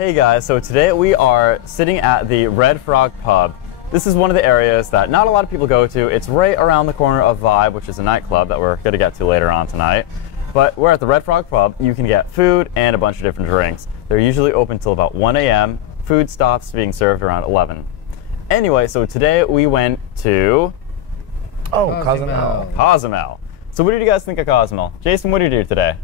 Hey guys, so today we are sitting at the Red Frog Pub. This is one of the areas that not a lot of people go to. It's right around the corner of Vibe, which is a nightclub that we're going to get to later on tonight. But we're at the Red Frog Pub. You can get food and a bunch of different drinks. They're usually open till about 1 a.m. Food stops being served around 11. Anyway, so today we went to... Cozumel. Cozumel. So what did you guys think of Cozumel? Jason, what did you do today?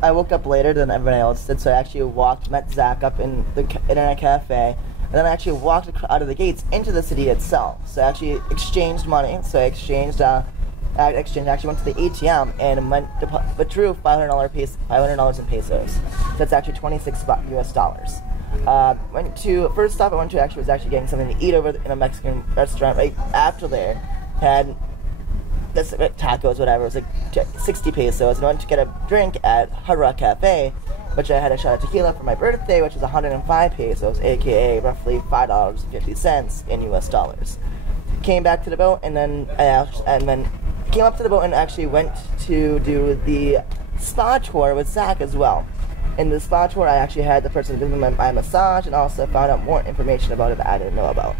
I woke up later than everybody else did, so I actually met Zach up in the Internet Cafe, and then I actually walked out of the gates into the city itself. So I actually exchanged money. So I actually went to the ATM and withdrew $500 in pesos. So that's actually 26 US dollars. First stop I went to was actually getting something to eat over in a Mexican restaurant right after there. Had tacos, whatever. It was like 60 pesos. And I went to get a drink at Hard Rock Cafe, which I had a shot of tequila for my birthday, which was 105 pesos, aka roughly $5.50 in US dollars. Came back to the boat, and then came up to the boat and actually went to do the spa tour with Zach as well. In the spa tour, I actually had the person give me my massage, and also found out more information about it that I didn't know about.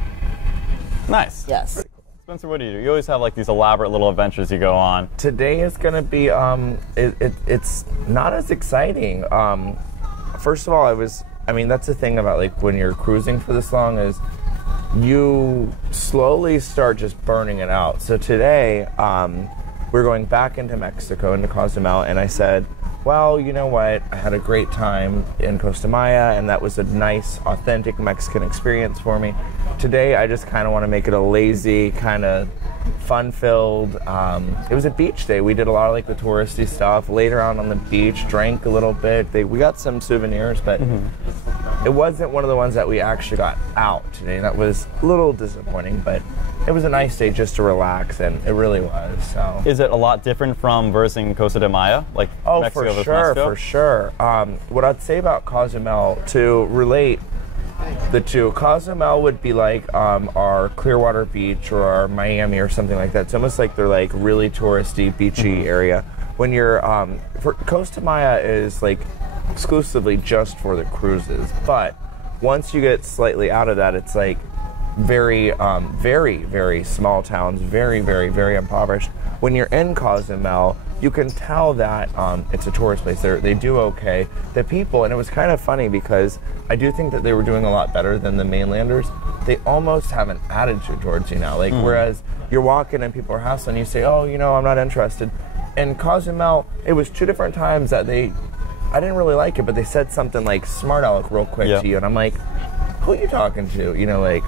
Nice. Yes. Spencer, what do? You always have like these elaborate little adventures you go on. Today is going to be, it's not as exciting. First of all, that's the thing about like when you're cruising for this long is you slowly start just burning it out. So today, we're going back into Mexico, into Cozumel, and I said, well, you know what, I had a great time in Costa Maya, and that was a nice, authentic Mexican experience for me. Today, I just kind of want to make it a lazy, kind of fun-filled, it was a beach day. We did a lot of like the touristy stuff. Later on the beach, drank a little bit. We got some souvenirs, but it wasn't one of the ones that we actually got out today. That was a little disappointing, but it was a nice day just to relax, and it really was. So, is it a lot different from versing Costa de Maya, like Mexico versus Mexico? For sure. What I'd say about Cozumel, to relate the two, Cozumel would be like our Clearwater Beach or our Miami or something like that. It's almost like they're like really touristy, beachy area. When you're for Costa Maya is like exclusively just for the cruises, but once you get slightly out of that, it's like very, very small towns, very, very, very impoverished. When you're in Cozumel, you can tell that it's a tourist place. They do okay. The people, and it was kind of funny because I do think that they were doing a lot better than the mainlanders. They almost have an attitude towards you now. Like, whereas you're walking and people are hassling, you say, oh, I'm not interested. In Cozumel, it was 2 different times that I didn't really like it, but they said something like smart aleck real quick to you, and I'm like, who are you talking to?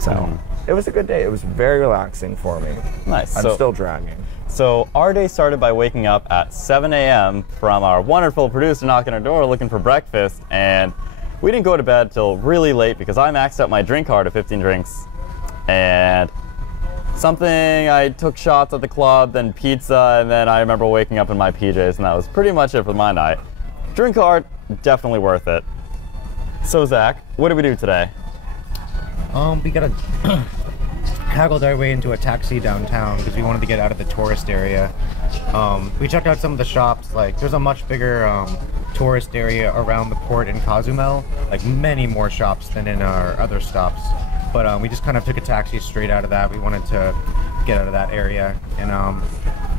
So it was a good day. It was very relaxing for me. Nice. I'm still dragging. So our day started by waking up at 7 a.m. from our wonderful producer knocking our door looking for breakfast, and we didn't go to bed till really late because I maxed out my drink card of 15 drinks, and I took shots at the club, then pizza, and then I remember waking up in my PJs, and that was pretty much it for my night. Drink card, definitely worth it. So Zach, what did we do today? We got haggled our way into a taxi downtown because we wanted to get out of the tourist area. We checked out some of the shops. Like, there's a much bigger tourist area around the port in Cozumel, like many more shops than in our other stops. But we just kind of took a taxi straight out of that. We wanted to get out of that area, and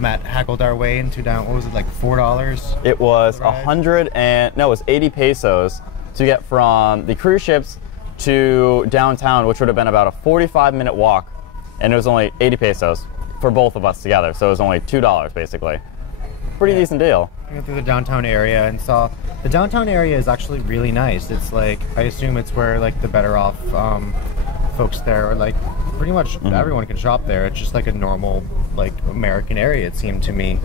Matt haggled our way into what was it, like $4? It was it was 80 pesos to get from the cruise ships to downtown, which would have been about a 45-minute walk, and it was only 80 pesos for both of us together, so it was only $2 basically. Pretty decent deal. We went through the downtown area and saw the downtown area is actually really nice. It's like, I assume it's where like the better off folks there, or like pretty much everyone can shop there. It's just like a normal like American area, it seemed to me.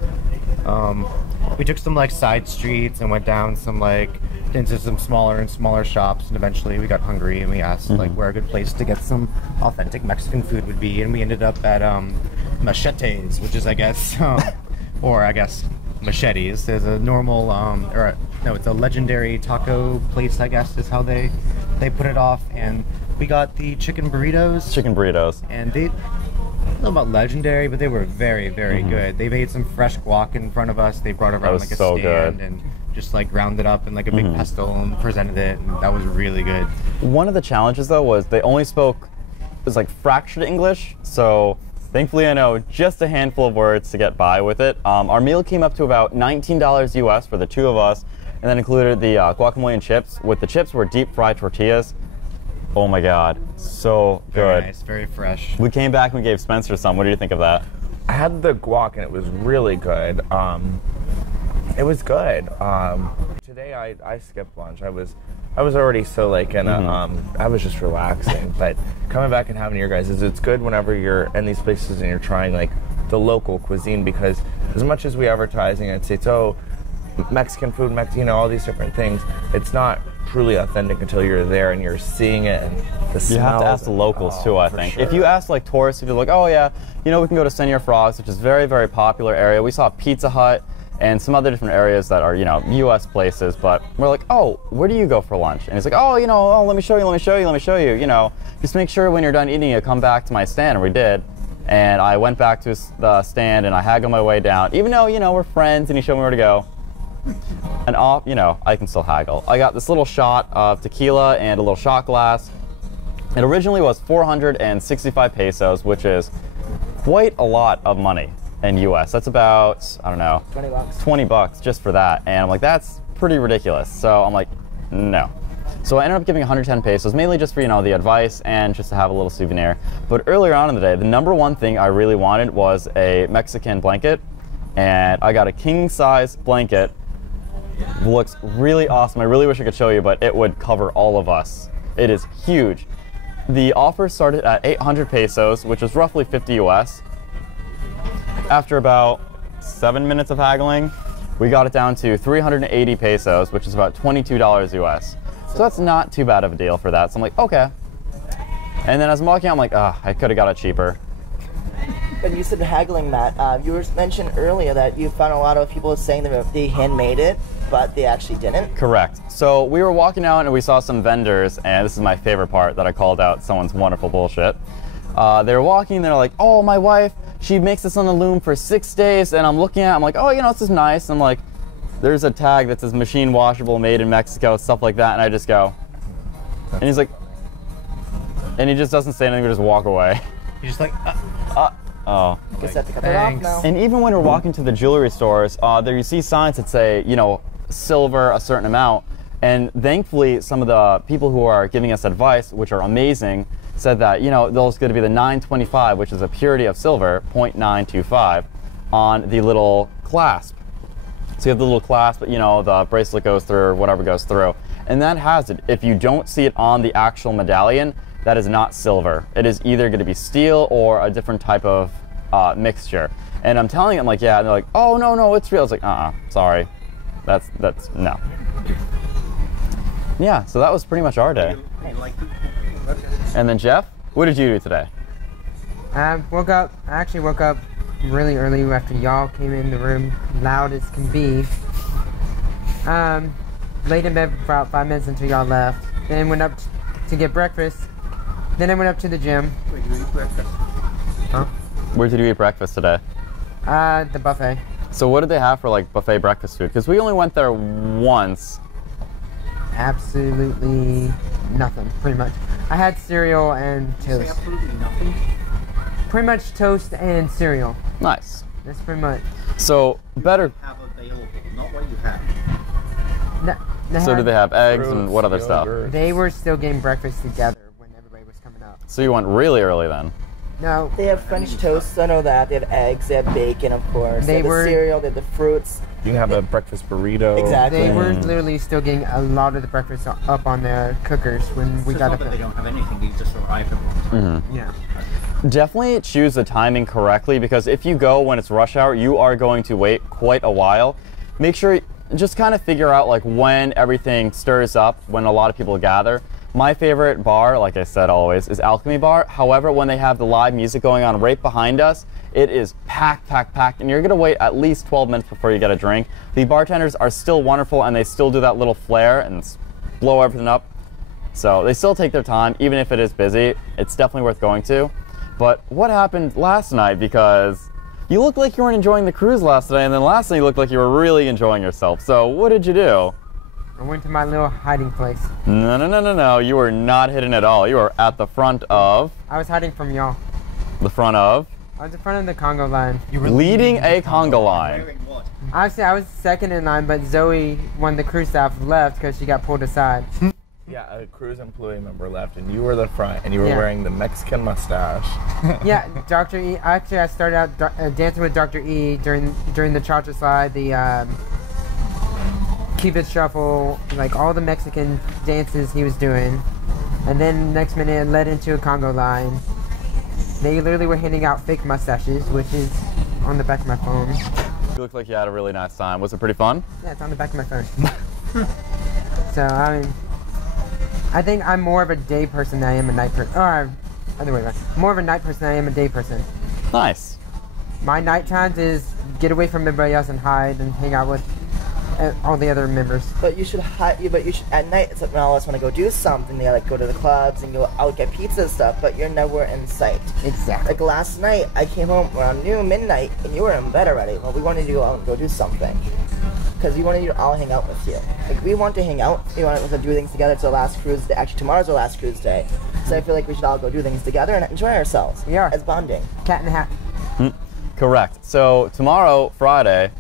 We took some like side streets and went down some like into some smaller and smaller shops, and eventually we got hungry and we asked like where a good place to get some authentic Mexican food would be, and we ended up at Machetes, which is I guess or I guess Machetes. There's a normal it's a legendary taco place, I guess is how they put it off, and we got the chicken burritos. And they, I don't know about legendary, but they were very, very good. They made some fresh guac in front of us. They brought around like a stand, and just like ground it up in like a big pestle and presented it, and that was really good. One of the challenges though was they only spoke, it was like fractured English, so thankfully I know just a handful of words to get by with it. Our meal came up to about $19 US for the two of us, and that included the guacamole and chips. With the chips were deep fried tortillas. Oh my god, so good. Very nice, very fresh. We came back and we gave Spencer some. What do you think of that? I had the guac and it was really good. It was good. Today I skipped lunch. I was already so like in a, I was just relaxing. But coming back and having your guys, it's good whenever you're in these places and you're trying like the local cuisine, because as much as we advertising and say, oh, Mexican food, all these different things, it's not truly authentic until you're there and you're seeing it and the smells. You have to ask the locals too, I think. Sure. If you ask like tourists, if you're like, oh yeah, we can go to Senor Frogs, which is a very, very popular area. We saw Pizza Hut and some other different areas that are, U.S. places, but we're like, oh, where do you go for lunch? And he's like, oh, let me show you. Just make sure when you're done eating, you come back to my stand, and we did. And I went back to the stand and I haggled my way down, even though, we're friends and he showed me where to go. And off, I can still haggle. I got this little shot of tequila and a little shot glass. It originally was 465 pesos, which is quite a lot of money in US. That's about, I don't know, 20 bucks. 20 bucks just for that. And I'm like, that's pretty ridiculous. So I'm like, no. So I ended up giving 110 pesos, mainly just for, the advice and just to have a little souvenir. But earlier on in the day, the number one thing I really wanted was a Mexican blanket. And I got a king-size blanket. Looks really awesome. I really wish I could show you, but it would cover all of us. It is huge. The offer started at 800 pesos, which is roughly 50 US. After about 7 minutes of haggling, we got it down to 380 pesos, which is about $22 US. So that's not too bad of a deal for that. So I'm like, okay. And then as I'm walking out, I'm like, I could have got it cheaper. And you said haggling, Matt. You mentioned earlier that you found a lot of people saying that they handmade it, but they actually didn't. Correct. So we were walking out and we saw some vendors, and this is my favorite part that I called out someone's wonderful bullshit. They were walking and they're like, oh, my wife, she makes this on the loom for 6 days, and I'm looking at it, I'm like, oh, this is nice. And like, there's a tag that says machine washable, made in Mexico, stuff like that, and I just go. And he's like, and he just doesn't say anything, we just walk away. You're just like, oh. Guess I have to cut that off now. And even when we're walking to the jewelry stores, there you see signs that say, silver a certain amount. And thankfully, some of the people who are giving us advice, which are amazing, said that, there's going to be the 925, which is a purity of silver, 0.925, on the little clasp. So you have the little clasp, but the bracelet goes through, or whatever goes through. And that has it. If you don't see it on the actual medallion, that is not silver. It is either going to be steel or a different type of mixture. And I'm telling them, like, yeah, and they're like, oh, no, it's real. I was like, sorry. That's no. Yeah, so that was pretty much our day. And then Jeff, what did you do today? I actually woke up really early after y'all came in the room, loud as can be. Laid in bed for about 5 minutes until y'all left. Then went up to get breakfast. Then I went up to the gym. Where did you eat breakfast? Huh? Where did you eat breakfast today? The buffet. So what did they have for like buffet breakfast food? Because we only went there once. Absolutely nothing, pretty much. I had cereal and toast. Absolutely nothing? Pretty much toast and cereal. Nice. That's pretty much. So better. Have available, not what you have. So do they have eggs Fruits, and what other stuff? yogurt. They were still getting breakfast together when everybody was coming up. So you went really early then? No, They have French toast, I know that. They have eggs, they have bacon, of course. They have the cereal, they have the fruits. You can have a breakfast burrito. Exactly. they were literally still getting a lot of the breakfast up on their cookers when we It's got not up that they there. don't have anything, you just arrived at once. Yeah. Definitely choose the timing correctly, because if you go when it's rush hour, you are going to wait quite a while. Make sure, just kind of figure out like when everything stirs up, when a lot of people gather. My favorite bar, like I said always, is Alchemy Bar. However, when they have the live music going on right behind us, it is packed, and you're gonna wait at least 12 minutes before you get a drink. The bartenders are still wonderful, and they still do that little flare and blow everything up. So they still take their time, even if it is busy. It's definitely worth going to. But what happened last night, because You looked like you weren't enjoying the cruise last night, and then last night you looked like you were really enjoying yourself. So what did you do? I went to my little hiding place. No, no, no, no, no. You were not hidden at all. You were at the front of... I was hiding from y'all. The front of... I was in front of the Congo line. You were leading a conga line. Wearing what? Actually, I was second in line, but Zoe, one of the crew staff, left because she got pulled aside. Yeah, a cruise employee member left, and you were the front, and you were Yeah. wearing the Mexican mustache. Yeah, Dr. E. Actually, I started out dancing with Dr. E during the cha-cha slide, the Cupid shuffle, like all the Mexican dances he was doing. And then next minute, it led into a Congo line. They literally were handing out fake mustaches, which is on the back of my phone. You looked like you had a really nice time. Was it pretty fun? Yeah, it's on the back of my phone. So, I mean, I think I'm more of a day person than I am a night person. Or, other way around. More of a night person than I am a day person. Nice. My night times is get away from everybody else and hide and hang out with all the other members. But you should at night. It's like when all of us want to go do something. They like go to the clubs and go out get pizza and stuff. But you're nowhere in sight. Exactly. Like last night, I came home around noon, midnight, and you were in bed already. Well, we wanted you to go out and go do something. Because we wanted you to all hang out with you. Like, we want to hang out. We want to do things together. It's our last cruise day. Actually, tomorrow's our last cruise day. So I feel like we should all go do things together and enjoy ourselves. We are. As bonding. Cat in the hat. Correct. So tomorrow, Friday,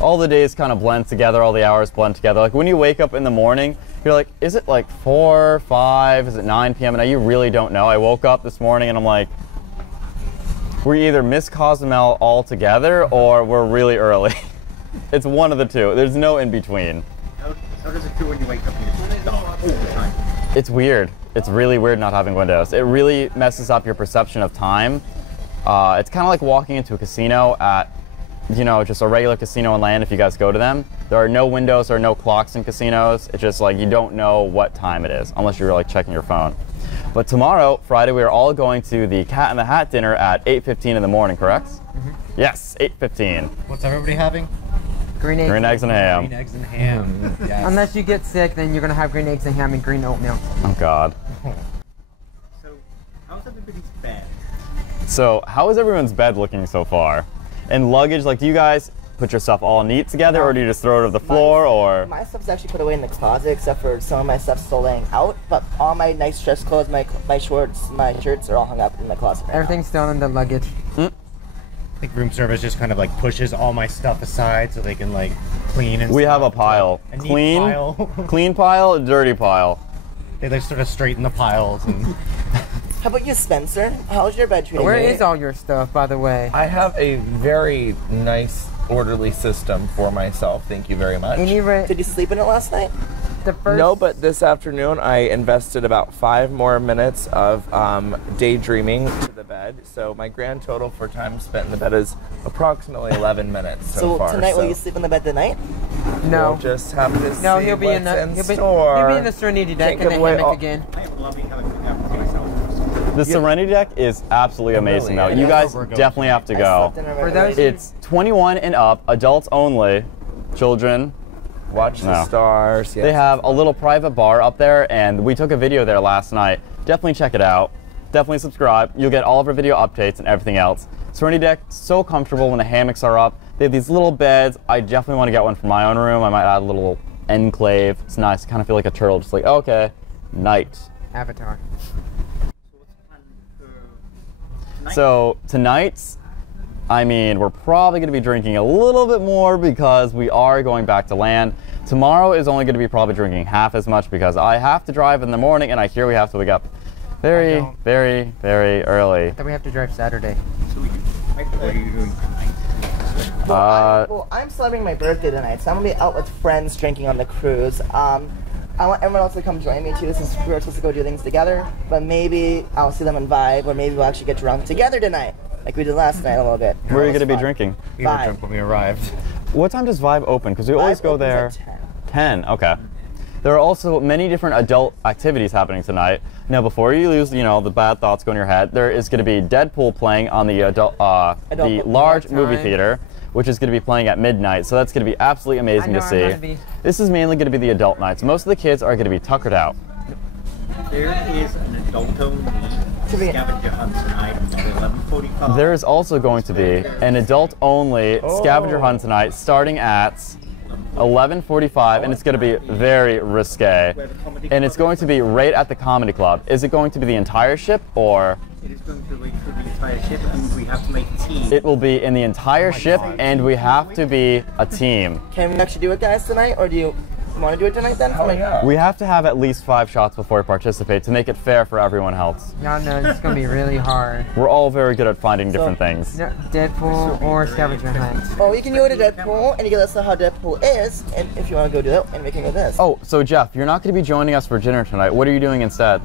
all the days kind of blend together, all the hours blend together. Like when you wake up in the morning, you're like, is it like 4, 5, is it 9 p.m.? And you really don't know. I woke up this morning and I'm like, we either miss Cozumel altogether or we're really early. It's one of the two. There's no in between. How does it feel when you wake up and it's dark all the time? It's weird. It's really weird not having windows. It really messes up your perception of time. It's kind of like walking into a casino at, you know, just a regular casino on land if you guys go to them. There are no windows, there are no clocks in casinos. It's just like you don't know what time it is unless you're like checking your phone. But tomorrow, Friday, we are all going to the Cat in the Hat dinner at 8:15 in the morning, correct? Yes, 8:15. What's everybody having? Green eggs. Green eggs and ham. Green eggs and ham. Yes. Unless you get sick, then you're going to have green eggs and ham and green oatmeal. Oh God. So, how's everybody's bed? So how is everyone's bed looking so far? And luggage, like do you guys put your stuff all neat together or do you just throw it to the floor or? My stuff's actually put away in the closet, except for some of my stuff's still laying out. But all my nice dress clothes, my shorts, my shirts are all hung up in the closet right now. Everything's still in the luggage. I think room service just kind of like pushes all my stuff aside so they can like clean and We stuff. have a pile. A neat Clean, pile. clean pile, dirty pile. They like sort of straighten the piles and How about you, Spencer? How's your bed treating Where you? is all your stuff, by the way? I have a very nice, orderly system for myself. Thank you very much. Did you sleep in it last night? The first No, but this afternoon I invested about 5 more minutes of daydreaming to the bed. So my grand total for time spent in the bed is approximately 11 minutes so So far. tonight, will you sleep in the bed tonight? No. We'll just have to see No, he'll be in what's the in he'll be in the Serenity deck Can't in the give away hammock all- again. I am loving having to myself. The Serenity deck is absolutely amazing though. really You is. guys We're going definitely have to I go. slept in a For regular those- bed. It's 21 and up, adults only, children. Watch No. the stars. Yes. They have a little private bar up there and we took a video there last night. Definitely check it out. Definitely subscribe. You'll get all of our video updates and everything else. Serenity deck, so comfortable when the hammocks are up. They have these little beds. I definitely want to get one for my own room. I might add a little enclave. It's nice. I kind of feel like a turtle, just like, okay, night. Avatar. So what's the plan for tonight? So tonight, I mean, we're probably going to be drinking a little bit more because we are going back to land. Tomorrow is only going to be probably drinking half as much because I have to drive in the morning and I hear we have to wake up very, don't. very, very early. Then we have to drive Saturday. So what are you doing tonight? Well, I'm celebrating my birthday tonight, so I'm gonna be out with friends drinking on the cruise. I want everyone else to come join me too, since we were supposed to go do things together. But maybe I'll see them and vibe, or maybe we'll actually get drunk together tonight, like we did last night a little bit. Where are you That going to was be fun. drinking? we were Five. drunk when we arrived. What time does Vibe open? Because we always Vibe go opens there. at 10, 10. okay. There are also many different adult activities happening tonight. Now, before you lose, you know, the bad thoughts go in your head, there is going to be Deadpool playing on the the large time. movie theater, which is going to be playing at midnight. So that's going to be absolutely amazing I know to I'm see. gonna be- This is mainly going to be the adult nights. Most of the kids are going to be tuckered out. There is an adult-only be- scavenger hunt tonight at 11:45. There is also going to be an adult-only scavenger hunt tonight starting at 11:45, and it's going to be very risque. And it's going to be right at the Comedy Club. Is it going to be the entire ship, or? It is going to be through the entire ship, and we have to make a team. It will be in the entire ship, and we have to be a team. Can we actually do it, guys, tonight, or do you want to do it tonight then? Oh yeah. We have to have at least 5 shots before we participate to make it fair for everyone else. Y'all know it's gonna be really hard. We're all very good at finding different things. No, Deadpool or scavenger hunt. Oh, you can go to Deadpool, and you can let us know how Deadpool is, and if you want to go do that, and we can go this. Oh, so Jeff, you're not going to be joining us for dinner tonight. What are you doing instead?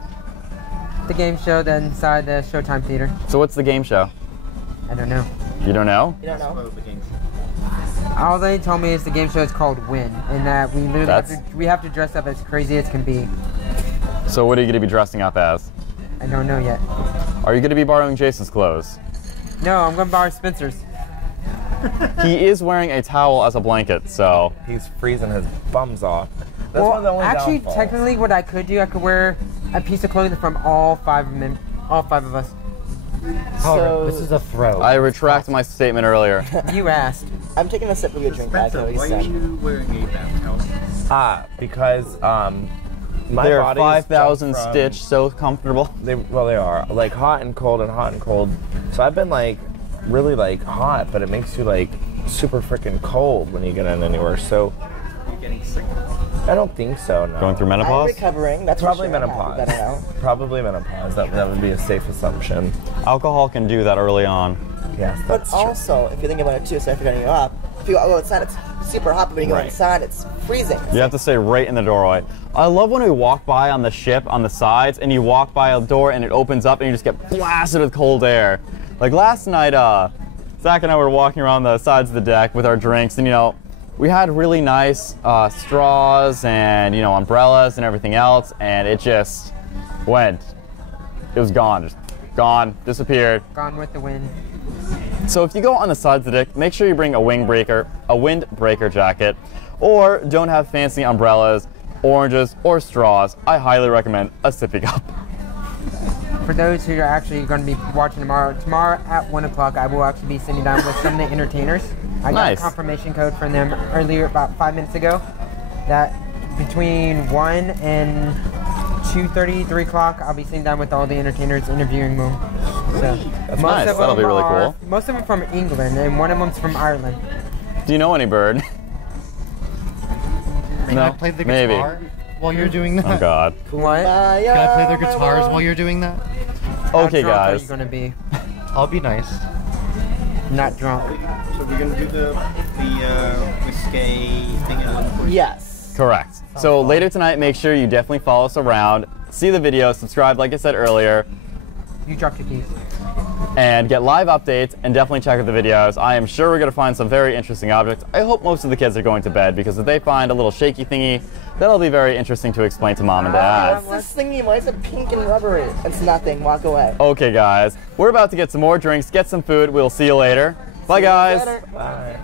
The game show that's inside the Showtime Theater. So what's the game show? I don't know. You don't know? You don't know? Well, the games. All they told me is the game show is called Win, and that we literally we have to dress up as crazy as can be. So what are you going to be dressing up as? I don't know yet. Are you going to be borrowing Jason's clothes? No, I'm gonna borrow Spencer's. He is wearing a towel as a blanket, so He's freezing his bums off. That's one of the Well, only actually, downfalls. technically, what I could do, I could wear a piece of clothing from all five of us. So, This is a throw. I retract my statement earlier. You asked. I'm taking a sip of your drink back. Spencer, What why he are said. you wearing a bath towel? Because my They're body's 5,000 jumped from- stitch, so comfortable. They are like hot and cold and hot and cold. So I've been like really like hot, but it makes you like super freaking cold when you get in anywhere. So You're getting sick. I don't think so. No. Going through I'm menopause? recovering. That's Probably for sure. menopause. Better now. Probably menopause. That would be a safe assumption. Alcohol can do that early on. Yes, But that's true. also, if you think about it too, sorry for cutting you off. If you go outside, it's super hot, but when you go Right. inside, it's freezing. You have to stay right in the doorway. I love when we walk by on the ship on the sides and you walk by a door and it opens up and you just get blasted with cold air. Like last night, Zach and I were walking around the sides of the deck with our drinks, and you know, we had really nice straws and you know umbrellas and everything else, and it just went. It was gone, just gone, disappeared. Gone with the wind. So if you go on the sides of the deck, make sure you bring a windbreaker jacket, or don't have fancy umbrellas, oranges, or straws. I highly recommend a sippy cup. For those who are actually going to be watching tomorrow at 1 o'clock, I will actually be sitting down with some of the entertainers. I got Nice. a confirmation code from them earlier, about 5 minutes ago, that between 1 and 2:30, 3 o'clock, I'll be sitting down with all the entertainers, interviewing them. So, That's nice. That'll be really cool. Most of them from England, and one of them's from Ireland. Do you know any bird? Can I play the maybe. guitar while you're doing that? Oh God. What? Can I play their guitars while you're doing that? Okay, How drunk are you guys. going to be? I'll be nice. Not drunk. So we're going to do the risque thing at 11:45. Yes. Correct. So later tonight, make sure you definitely follow us around, see the video, subscribe, like I said earlier, You dropped your keys. and get live updates, and definitely check out the videos. I am sure we're going to find some very interesting objects. I hope most of the kids are going to bed, because if they find a little shaky thingy, that'll be very interesting to explain to mom and dad. What's this thingy? Why is it pink and rubbery? It's nothing. Walk away. Okay, guys, we're about to get some more drinks, get some food. We'll see you later. Bye, guys. Later. Bye.